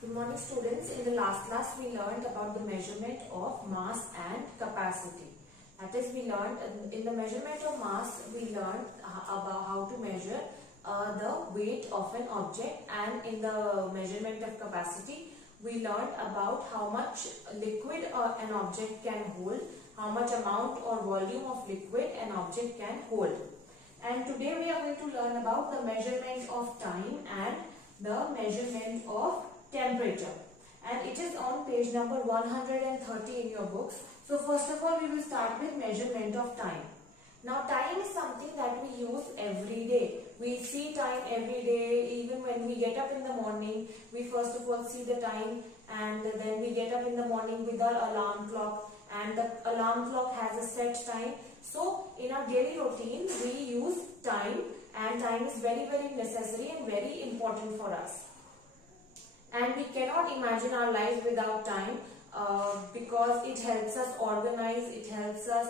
Good morning students. In the last class we learned about the measurement of mass and capacity. That is, we learned in the measurement of mass we learned about how to measure the weight of an object, and in the measurement of capacity we learned about how much liquid an object can hold, how much amount or volume of liquid an object can hold. And today we are going to learn about the measurement of time and the measurement of temperature, and it is on page number 130 in your books. So first of all we will start with measurement of time. Now time is something that we use every day. We see time every day. Even when we get up in the morning, we first of all see the time, and then we get up in the morning with our alarm clock, and the alarm clock has a set time. So in our daily routine we use time, and time is very necessary and very important for us. And we cannot imagine our lives without time, because it helps us organize, it helps us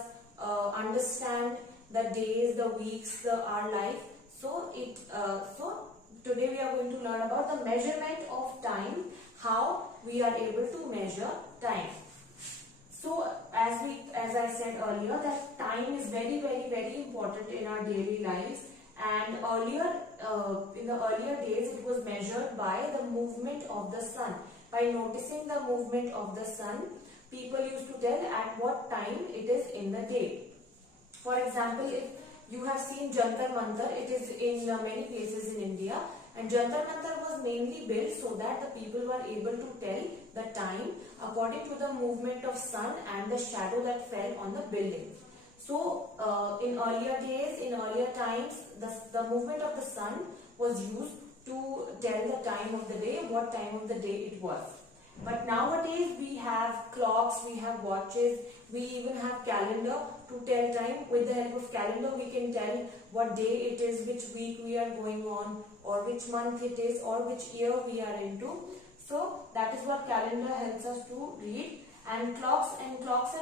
understand the days, the weeks, our life. So today we are going to learn about the measurement of time, how we are able to measure time. So as I said earlier, that time is very important in our daily lives. And in the earlier days it was measured by the movement of the sun. By noticing the movement of the sun, people used to tell at what time it is in the day. For example, if you have seen Jantar Mantar, it is in many places in India, and Jantar Mantar was mainly built so that the people were able to tell the time according to the movement of sun and the shadow that fell on the building. So in earlier days, in earlier times, the movement of the sun was used to tell the time of the day, what time of the day it was. But nowadays we have clocks, we have watches, we even have calendar to tell time. With the help of calendar we can tell what day it is, which week we are going on, or which month it is, or which year we are into. So that is what calendar helps us to read. And clocks and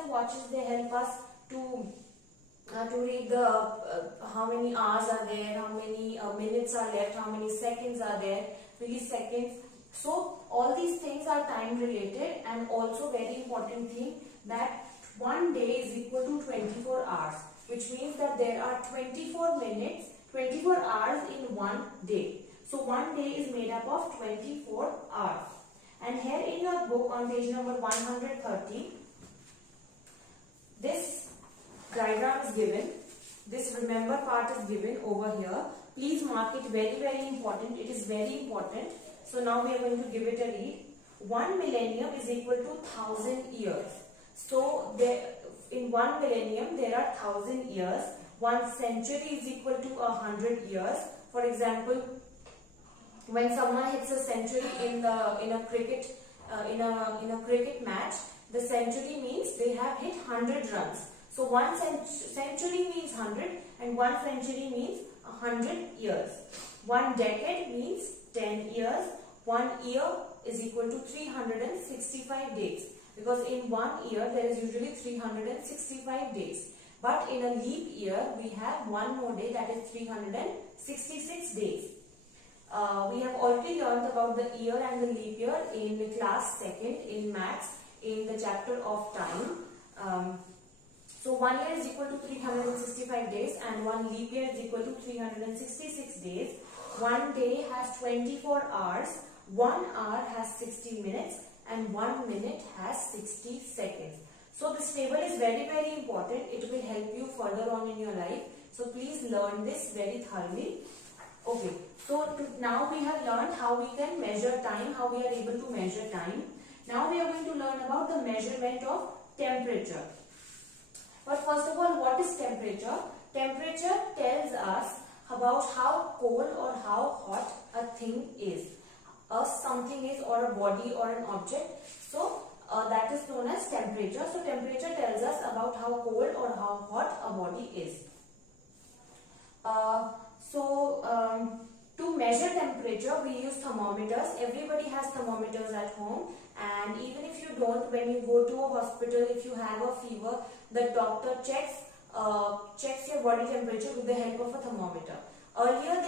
watches, they help us to read the how many hours are there, how many minutes are left, how many seconds are there, milliseconds. So all these things are time related. And also very important thing, that one day is equal to 24 hours, which means that there are 24 minutes, 24 hours in one day. So one day is made up of 24 hours. And here in your book on page number 130, this diagram is given. This remember part is given over here. Please mark it, very important. It is very important. So now we are going to give it a read. 1 millennium is equal to 1000 years. So in 1 millennium there are 1000 years. 1 century is equal to 100 years. For example, when someone hits a century in a cricket match, the century means they have hit 100 runs. So 1 century means 100, and 1 century means 100 years. 1 decade means 10 years. 1 year is equal to 365 days, because in 1 year there is usually 365 days. But in a leap year we have one more day, that is 366 days. We have already learned about the year and the leap year in class 2nd in maths in the chapter of time. So 1 year is equal to 365 days, and 1 leap year is equal to 366 days. 1 day has 24 hours, 1 hour has 60 minutes, and 1 minute has 60 seconds. So this table is very important. It will help you further on in your life. So please learn this very thoroughly. Okay, so now we have learned how we can measure time, how we are able to measure time. Now we are going to learn about the measurement of temperature. But first of all, what is temperature? Temperature tells us about how cold or how hot a thing is, something is, or a body or an object. So that is known as temperature. So temperature tells us about how cold or how hot a body is. To measure temperature we use thermometers. Everybody has thermometers at home, and even if you don't, when you go to a hospital, if you have a fever, the doctor checks your body temperature with the help of a thermometer. Earlier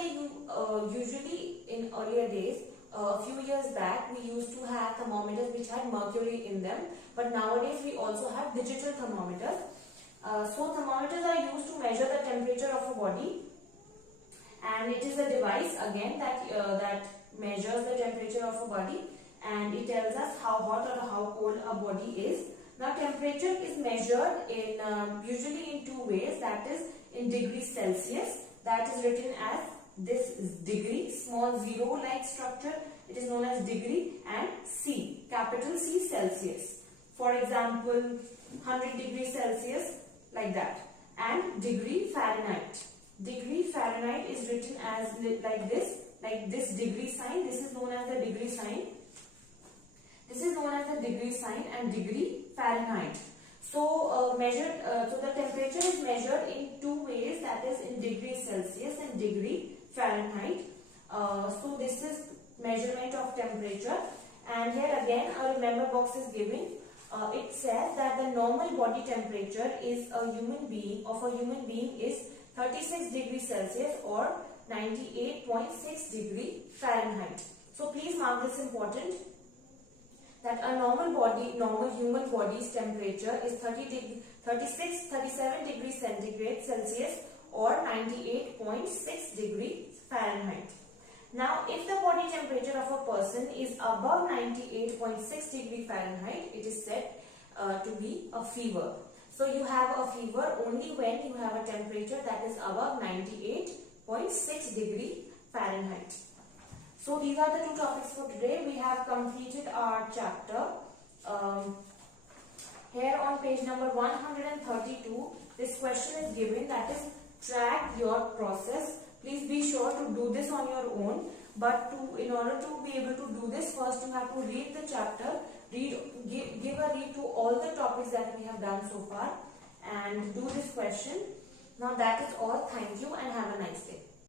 usually in earlier days a few years back we used to have thermometers which had mercury in them, but nowadays we also have digital thermometers. So thermometers are used to measure the temperature of a body, and it is a device again that measures the temperature of a body, and it tells us how hot or how cold a body is. Now temperature is measured in usually in two ways, that is in degrees Celsius, that is written as this is degree, small zero like structure, it is known as degree, and C, capital C, Celsius. For example, 100 degrees Celsius, like that. And degree Fahrenheit. Degree Fahrenheit is written as like this degree sign. This is known as the degree sign. This is known as the degree sign, and degree Fahrenheit. So so the temperature is measured in two ways, that is in degrees Celsius and degree Fahrenheit. So this is measurement of temperature, and here again a remember box is given. It says that the normal body temperature is a human being is 36 degrees Celsius or 98.6 degree Fahrenheit. So please mark this important, that a normal human body's temperature is 37 degrees centigrade Celsius or 98.6 degrees Fahrenheit. Now, if the body temperature of a person is above 98.6 degree Fahrenheit, it is said to be a fever. So, you have a fever only when you have a temperature that is above 98.6 degree Fahrenheit. So, these are the two topics for today. We have completed our chapter. Here on page number 132, this question is given, that is track your process. Please be sure to do this on your own, but in order to be able to do this, first you have to read the chapter, give a read to all the topics that we have done so far, and do this question. Now that is all. Thank you and have a nice day.